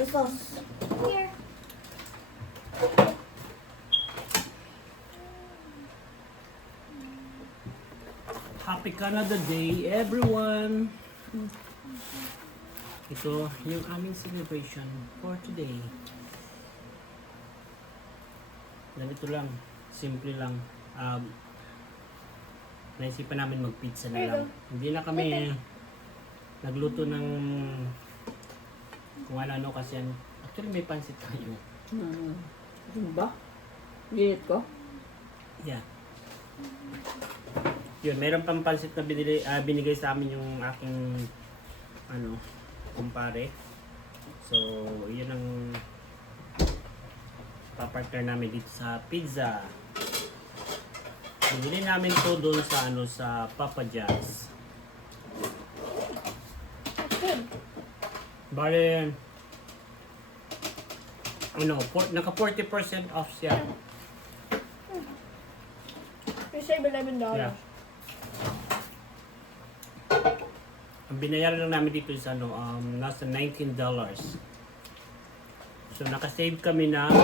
The sauce. Here. Happy Canada Day, everyone! Ito yung aming celebration for today. Ganito lang, simple lang. Naisipan namin mag-pizza na lang. Hindi na kami nagluto ng kung ano kasi yan. Actually may pansit tayo. Ano ba? Ginit ko? Yeah. Yun, meron pang pansit na binigay sa amin yung aking kumpare. So, yun ang papartner namin dito sa pizza. Binili namin to doon sa sa Papa John's. Bale, naka 40% off siya. You save $11. Yeah. Ang binayaran lang namin dito is nasa $19. So naka-save kami ng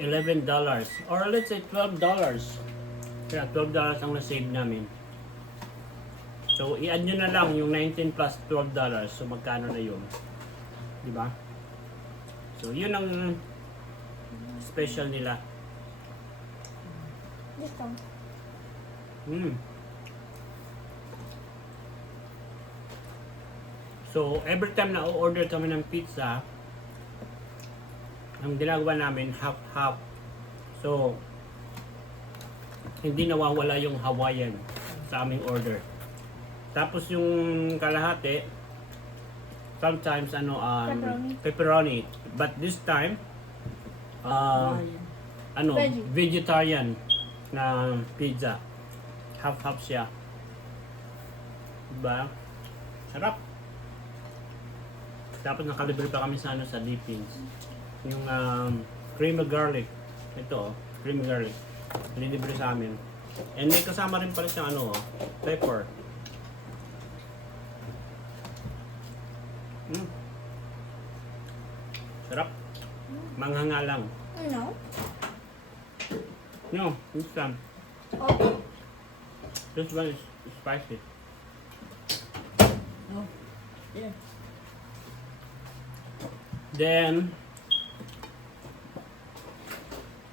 $11 or let's say $12. Kaya $12 ang na-save namin. So i-add nyo na lang yung 19 plus $12. So magkano na yun? Diba? So yun ang special nila. This one. So every time na order kami ng pizza, ang ginagawa namin half-half. So hindi nawawala yung Hawaiian sa aming order. Tapos yung kalahati, sometimes pepperoni. But this time, Veggie. vegetarian na pizza. Half-half siya. Diba? Sarap. Tapos nakalibre pa kami sa sa dippings. Yung creamy garlic. Ito, creamy garlic. Nilibre sa amin. And may kasama rin pala siyang pepper. Sarap. Manghanga lang. No. No, this one. Oh. This one is spicy. Oh. Yeah. Then,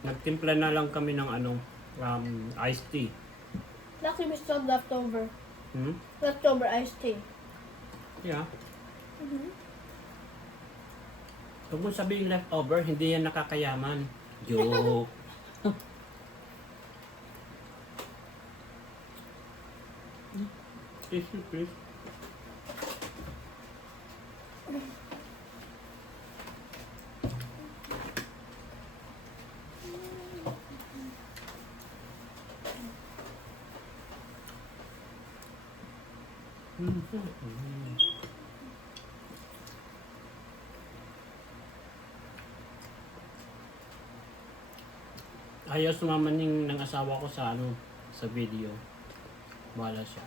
nagtimpla na lang kami ng iced tea. Luckily, we still have leftover. Leftover iced tea. Yeah. Huwag mo sabihin leftover, hindi yan nakakayaman. Joke. Tissue, please. Ayaw sumama ng asawa ko sa sa video. Wala siya.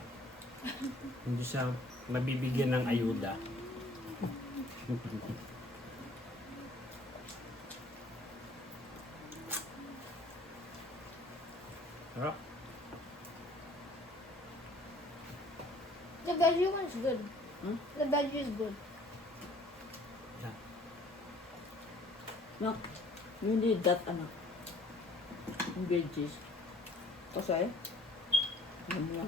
Hindi siya mabibigyan ng ayuda. Sarap. The veggie one's good. Hmm? The veggie is good. Yeah. No, you need that veggies. Kasi, yan lang.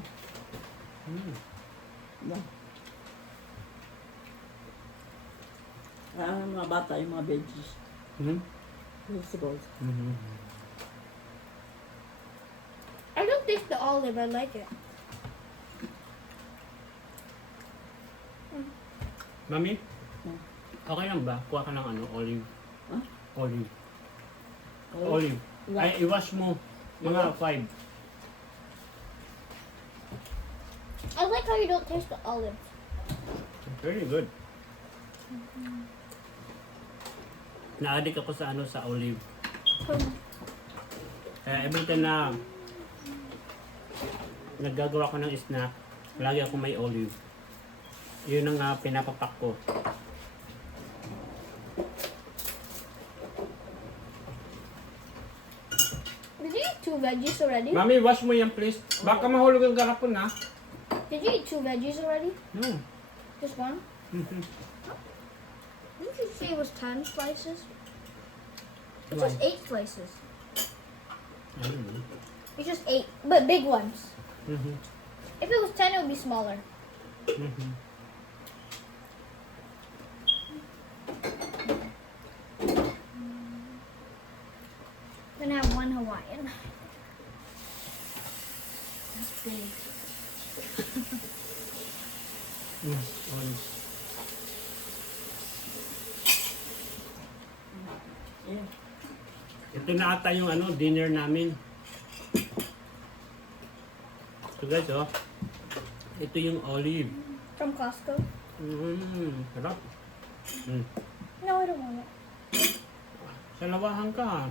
Yan. Kaya ang mga bata yung mga veggies. Vegetables. I don't taste the olive. I like it. Mami? Okay lang ba? Kuha ka ng olive. Huh? Olive. Olive? Olive. Ay, iwash mo. Mga 5. I like how you don't taste the olive. Very good. Na-addict ako sa sa olive. Kaya every time na naggagawa ko ng snack, lagi ako may olive. Yun ang pinapapak ko. veggies already? Mami, wash mo yan please. Baka mahulog yung garapon ha. Did you eat 2 veggies already? Hmm. Just one? Mhm. Didn't you say it was 10 slices? It's Why? just 8 slices. I don't know. It's just 8, but big ones. Mhm. If it was 10, it would be smaller. Mhm. I'm gonna have one Hawaiian. That's big. Mm, orange. Yeah. Ito na ata yung ano, dinner namin. So guys, oh. Ito yung olive. From Costco? Sarap. Mm. No, I don't want it. Sa lawahan ka ha.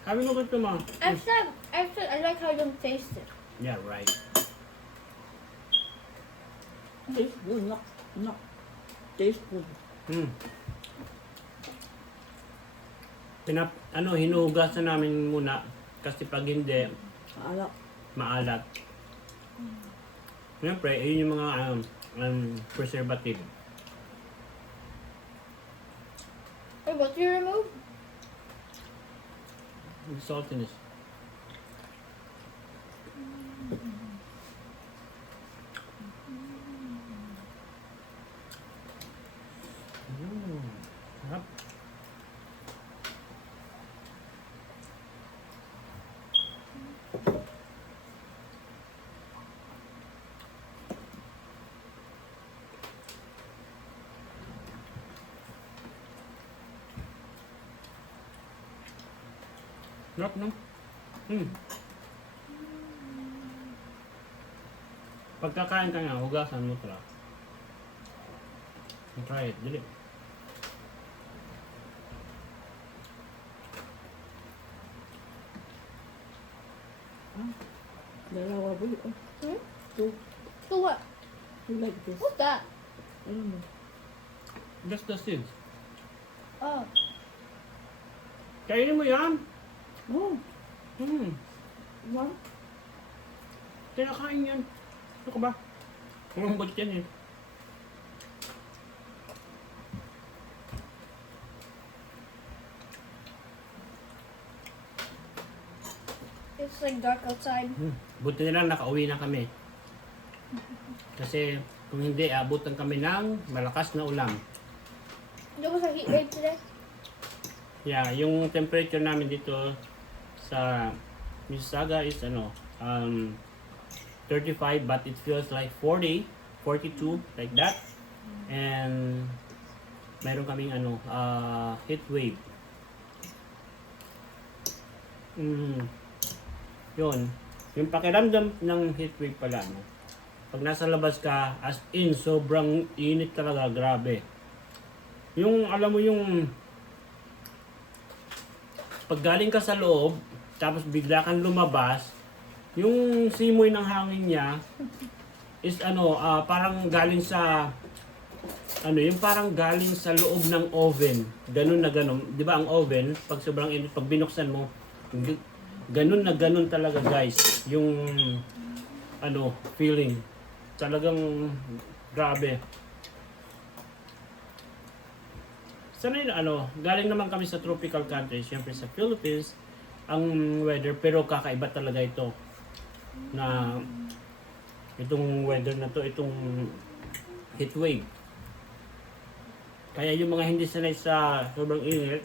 Sabi mo gusto mo? I said I like how you don't taste it. Yeah, right. Taste good, not taste good. Hmm. Hinuhugasan namin muna kasi pag hindi, Alak. maalat. Siyempre, yun yung mga preservative. Hey, what do you remove? The saltiness. Sarap. Sarap, no? Pagkakain ka nga, hugasan mo pala. Try it, dili. Dalawa ba yun? Hmm? Two. So what? You like this? What's that? I don't know. Just the seeds. Oh. Kainin mo yan. Oh, What? Kinakain yan. Ano ka ba? Kumambot yan eh. It's like dark outside. Buti na lang nakauwi na kami. Kasi kung hindi, abutan kami ng malakas na ulam. There was a heat wave today. Yeah, yung temperature namin dito sa Mississauga is 35 but it feels like 40, 42 like that. And meron kaming heat wave. Yun. Yung pakiramdam ng heat wave pala, no? Pag nasa labas ka, as in, sobrang init talaga, grabe. Yung, alam mo yung, pag galing ka sa loob, tapos bigla kang lumabas, yung simoy ng hangin niya, is parang galing sa, yung parang galing sa loob ng oven. Ganun na ganun. Di ba ang oven, pag sobrang init, pag binuksan mo, ganun na ganun talaga guys. Yung, feeling. Talagang grabe. Sanay galing naman kami sa tropical country, syempre sa Philippines, ang weather, pero kakaiba talaga ito. Na, itong weather na to, itong heat wave. Kaya yung mga hindi sanay sa sobrang init,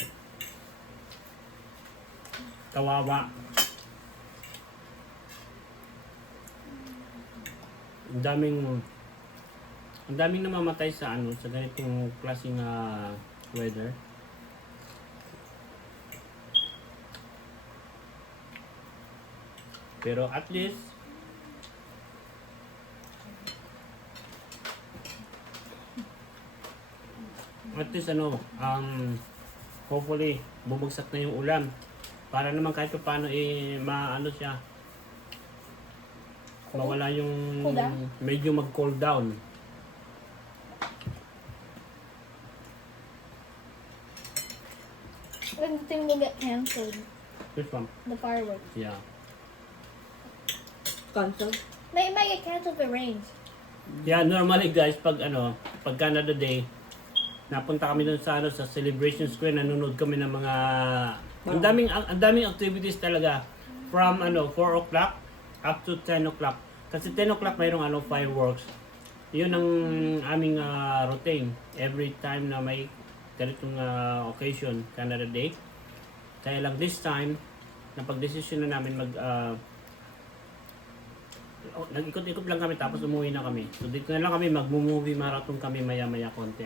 kawawa. Ang daming namamatay sa sa ganitong klaseng weather. Pero at least hopefully bumagsak na yung ulan para naman kahit paano maano siya, mawala yung Cool down? medyo mag-cool down. And the thing will get canceled. Which one? The fireworks. Yeah. cancel. It might get canceled if it rains. Yeah, normally guys, pag Canada Day, napunta kami dun sa sa Celebration Square, nanonood kami ng mga ang daming activities talaga from 4 o'clock up to 10 o'clock. Kasi 10 o'clock mayroong fireworks. Yun ang aming routine every time na may ganitong occasion, Canada Day. Kaya lang this time, napag-desisyon na namin nag-ikot-ikot lang kami tapos umuwi na kami. So dito na lang kami mag-movie marathon kami maya-maya konti.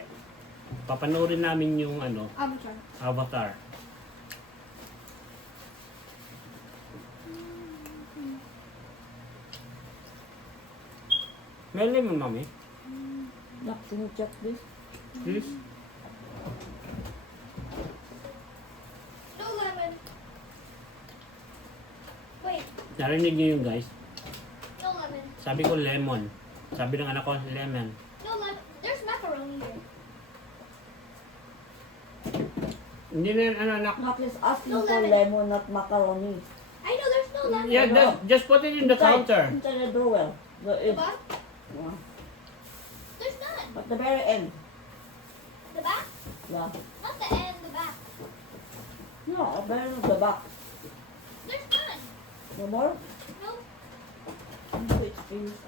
Papanoorin namin yung Avatar. Avatar. May lemon, mami? Nak, sinu-check this. Please? No lemon. Wait, Narinig niyo yun, guys? no lemon. Sabi ko lemon. Sabi ng anak ko, lemon. No lemon. There's macaroni here. Hindi na yan, anak. Nak, let's ask No you for lemon. lemon, not macaroni. I know there's no lemon. Yeah, just put it in the counter. Inside the drawer. The back? Yeah. There's none. At the very end. The back? Yeah. Not the end, the back. No, at the very the back. There's none. No more? No. So it's finished.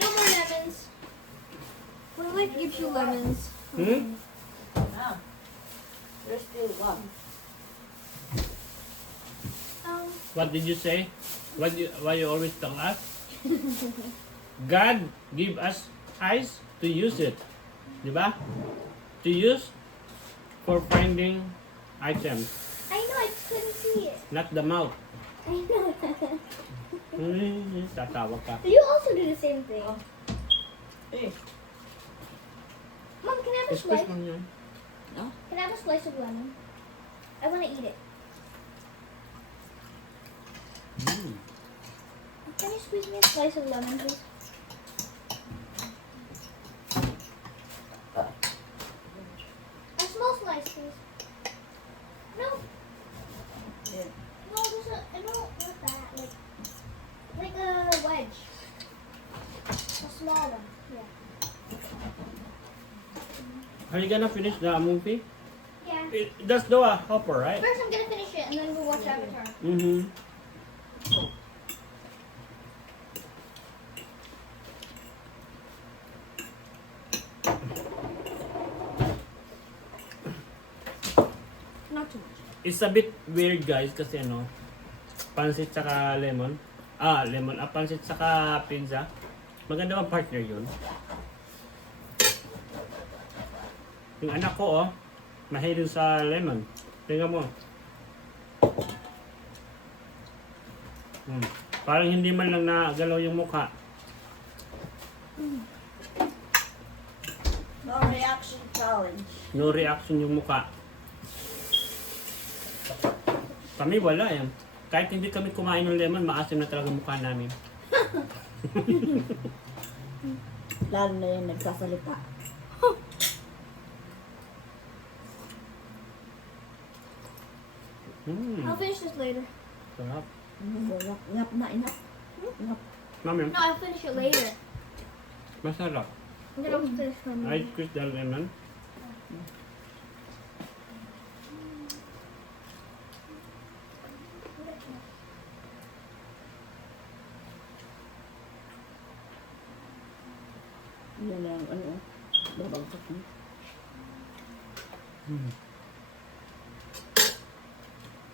No more lemons. My wife gives you lemons. Hmm? Ah, there's still one. What did you say? Why you always tell us? God give us eyes to use it. Di ba? To use for finding items, I know, I just couldn't see it. not the mouth. I know. Tatawa ka. You also do the same thing. Hey, Mom, can I have a Excuse slice? me yan. Can I have a slice of lemon? I want to eat it. Mm. Can you squeeze me a slice of lemon, please? A small slice, please. No. yeah. No, there's not that. Like a wedge. A small one. Yeah. Are you gonna finish the movie? Yeah. That's the hopper, right? First, I'm gonna finish it, and then we'll watch Avatar. Mm-hmm. Not too much. It's a bit weird, guys, kasi pansit saka lemon. Lemon. Pansit saka pizza. Maganda bang partner yun? Yung anak ko, mahilig sa lemon. Tingnan mo. Parang hindi man lang nagalaw yung mukha. No reaction challenge. No reaction yung mukha. Kami wala yan. Kahit hindi kami kumain ng lemon, maasim na talaga mukha namin. Lalo na yung nagsasalita. I'll finish this later. Sarap. Inap na, inap. Inap. Mami, No, I'll finish it later. masarap. I'm gonna finish my I movie. squeeze the lemon. Yan ang babagsak mo.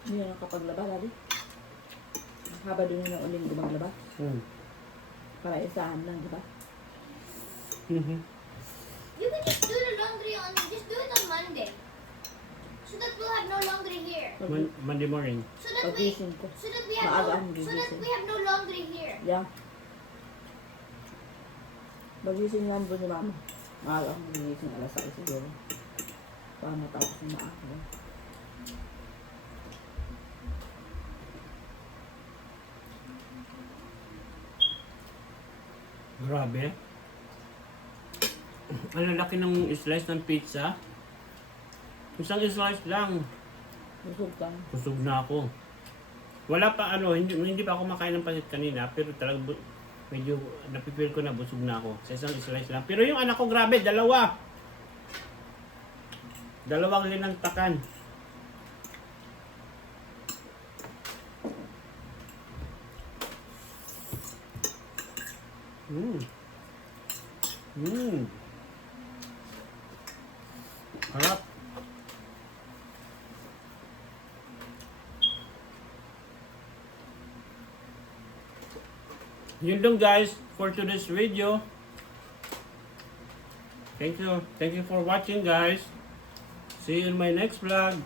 Hindi na nakapaglaba, Daddy. Haba din yung uling gumaglaba. Para isahan lang, di ba? You can just do the laundry just do it on Monday. So that we'll have no laundry here. Monday morning. So that Pagising ko. so Maaga ang that gigising. we have no laundry here. Yeah. Magising lang doon ni Mama. Maaga akong gigising, alas 6 siguro. Para matapos yung maaga. Grabe. Ang lalaki ng slice ng pizza. Isang slice lang. Busog ka. Busog na ako. Wala pa ano, hindi pa ako makain ng pasit kanina, pero talagang medyo napipil ko na busog na ako. Sa isang slice lang. Pero yung anak ko, grabe, dalawa. Dalawang linantakan. Harap. Yun lang guys for today's video. Thank you for watching guys. See you in my next vlog.